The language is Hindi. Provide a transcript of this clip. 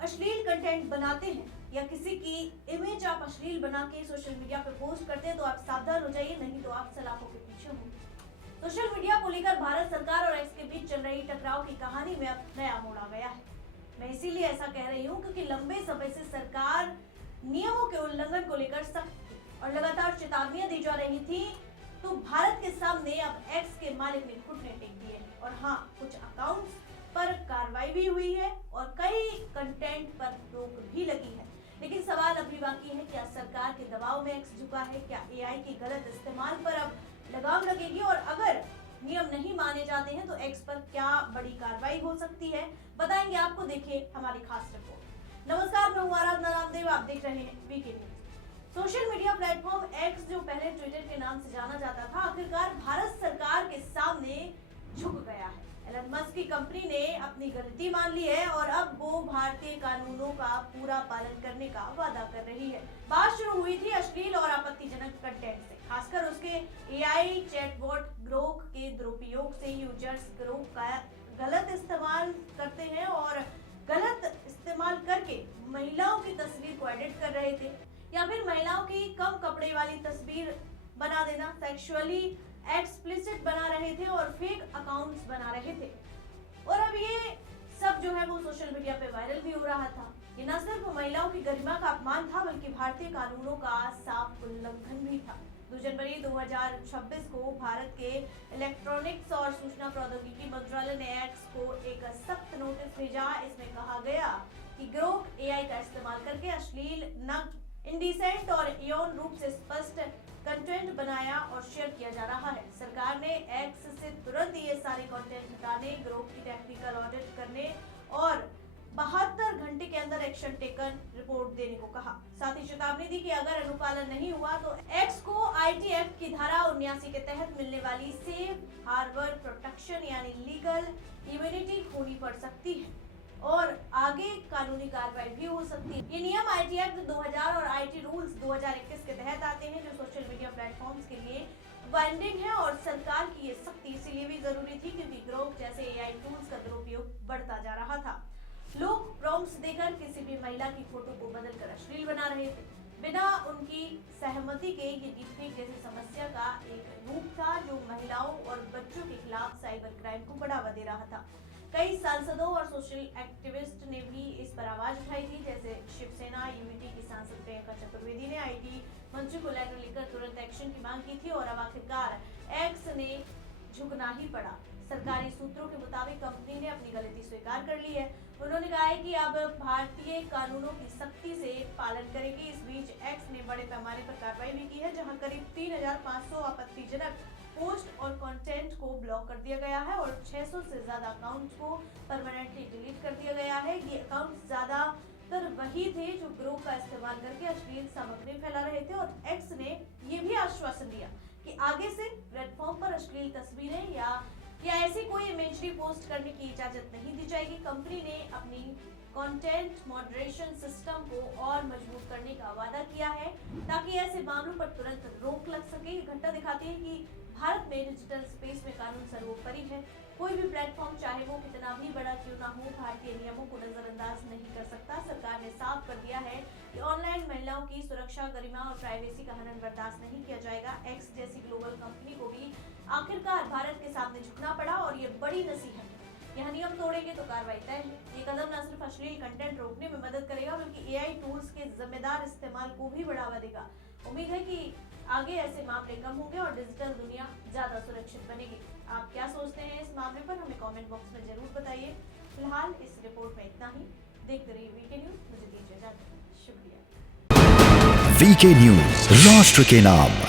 अश्लील कंटेंट बनाते हैं या किसी की इमेज आप अश्लील बना के सोशल मीडिया पे पोस्ट करते हैं तो आप सावधान हो जाइए, नहीं तो आप सलाखों के पीछे होंगे। सोशल मीडिया को लेकर भारत सरकार और एक्स के बीच चल रही टकराव की कहानी में अब नया मोड़ आ गया है। मैं इसीलिए ऐसा कह रही हूँ क्योंकि लंबे समय से सरकार नियमों के उल्लंघन को लेकर सख्त थी और लगातार चेतावनियां दी जा रही थी। तो भारत के सामने अब एक्स के मालिक ने घुटने टेक दिए हैं और हाँ, कुछ अकाउंट्स पर कार्रवाई भी हुई है और कई कंटेंट पर रोक भी लगी है। लेकिन सवाल अभी बाकी है, क्या सरकार के दबाव में एक्स झुका है? क्या एआई के गलत इस्तेमाल पर अब लगाम लगेगी? और अगर नियम नहीं माने जाते हैं तो एक्स पर क्या बड़ी कार्रवाई हो सकती है, बताएंगे आपको। देखिए हमारी खास रिपोर्ट। नमस्कार, मैं हूं आराधना रामदेव, आप देख रहे हैं VK news. Social media platform X, जो पहले ट्विटर के नाम से जाना जाता था, आखिरकार भारत सरकार के सामने झुक गया है। एलन मस्क की कंपनी ने अपनी गलती मान ली है और अब वो भारतीय कानूनों का पूरा पालन करने का वादा कर रही है। बात शुरू हुई थी अश्लील और आपत्तिजनक कंटेंट से, खासकर उसके एआई चैटबॉट ग्रोक के दुरुपयोग से। यूजर्स ग्रोक का गलत इस्तेमाल करते हैं और गलत इस्तेमाल करके महिलाओं की तस्वीर को एडिट कर रहे थे या फिर महिलाओं की कम कपड़े वाली तस्वीर बना देना, सेक्सुअली एक्सप्लिसिट बना रहे थे और फेक अकाउंट्स बना रहे थे। और अब ये सब जो है वो सोशल मीडिया पे वायरल भी हो रहा था। ये न सिर्फ महिलाओं की गरिमा का अपमान था, बल्कि भारतीय कानूनों का साफ उल्लंघन भी था। 2 जनवरी 2026 को भारत के इलेक्ट्रॉनिक्स और सूचना प्रौद्योगिकी मंत्रालय ने एक्स को एक सख्त नोटिस भेजा। इसमें कहा गया कि ग्रोक एआई का इस्तेमाल करके अश्लील, नग्न, इंडिसेंट और यौन रूप से स्पष्ट कंटेंट बनाया और शेयर किया जा रहा है। सरकार ने एक्स से तुरंत ये सारे कंटेंट हटाने, ग्रोक की टेक्निकल ऑडिट करने और 72 घंटे के अंदर एक्शन टेकन रिपोर्ट देने को कहा। साथ ही चेतावनी दी कि अगर अनुपालन नहीं हुआ तो एक्स को आईटी एक्ट की धारा 79 के तहत मिलने वाली सेफ हार्बर प्रोटेक्शन यानी लीगल इम्यूनिटी खोनी पड़ सकती है और आगे कानूनी कार्रवाई भी हो सकती है। ये नियम आईटी एक्ट 2000 और आईटी रूल्स 2021 के तहत आते हैं, जो सोशल मीडिया प्लेटफॉर्म्स के लिए बाइंडिंग है। और सरकार की ये सख्ती इसीलिए भी जरूरी थी क्योंकि ग्रोक जैसे एआई टूल्स का दुरुपयोग बढ़ता जा रहा था। लोग प्रॉम्प्ट्स देकर किसी भी महिला की फोटो को बदलकर अश्लील बना रहे थे बिना उनकी सहमति के। ये डीपफेक जैसी समस्या का एक रूप था जो महिलाओं और बच्चों के खिलाफ साइबर क्राइम को बढ़ावा दे रहा था। कई सांसदों और सोशल एक्टिविस्ट ने भी इस पर आवाज उठाई थी, जैसे शिवसेना यूनिटी की सांसद प्रियंका चतुर्वेदी ने आईटी मंत्री को लेटर लिखकर तुरंत एक्शन की मांग की थी। और अब आखिरकार एक्स ने झुकना ही पड़ा। सरकारी सूत्रों के मुताबिक कंपनी ने अपनी गलती स्वीकार कर ली है। उन्होंने कहा है कि अब भारतीय कानूनों की सख्ती से पालन करेगी। इस बीच एक्स ने बड़े पैमाने पर कार्रवाई भी की है, जहां करीब 3500 आपत्तिजनक पोस्ट और कंटेंट को ब्लॉक कर दिया गया है और 600 से ज्यादा अकाउंट्स को परमानेंटली डिलीट कर दिया गया है। ये अकाउंट्स ज्यादातर वही थे जो ग्रोक का इस्तेमाल करके अश्लील सामग्री फैला रहे थे। और एक्स ने ये भी आश्वासन दिया कि आगे से प्लेटफॉर्म पर अश्लील तस्वीरें या ऐसी कोई इमेजरी पोस्ट करने की इजाजत नहीं दी जाएगी। कंपनी ने अपनी कंटेंट मॉडरेशन सिस्टम को और मजबूत करने का वादा किया है ताकि ऐसे मामलों पर तुरंत रोक लग सके। ये घटना दिखाती है कि भारत में डिजिटल स्पेस में कानून सर्वोपरि है। कोई भी प्लेटफॉर्म चाहे वो कितना भी बड़ा क्यों ना हो, भारतीय नियमों को नजरअंदाज नहीं कर सकता। सरकार ने साफ कर दिया है कि ऑनलाइन महिलाओं की सुरक्षा, गरिमा और प्राइवेसी का हनन बर्दाश्त नहीं किया जाएगा। एक्स जैसी ग्लोबल कंपनी को भी आखिरकार भारत के सामने झुकना पड़ा और ये बड़ी नसीहत है। यहाँ नियम तोड़ेंगे तो कार्रवाई तय है। ये कदम न सिर्फ अश्लील कंटेंट रोकने में मदद करेगा बल्कि एआई टूल्स के जिम्मेदार इस्तेमाल को भी बढ़ावा देगा। उम्मीद है कि आगे ऐसे मामले कम होंगे और डिजिटल दुनिया ज्यादा सुरक्षित बनेगी। आप क्या सोचते हैं इस मामले पर, हमें कमेंट बॉक्स में जरूर बताइए। फिलहाल इस रिपोर्ट में इतना ही। देखते रहिए वीके न्यूज। मुझे दीजिए इजाजत। शुक्रिया। वीके न्यूज, राष्ट्र के नाम।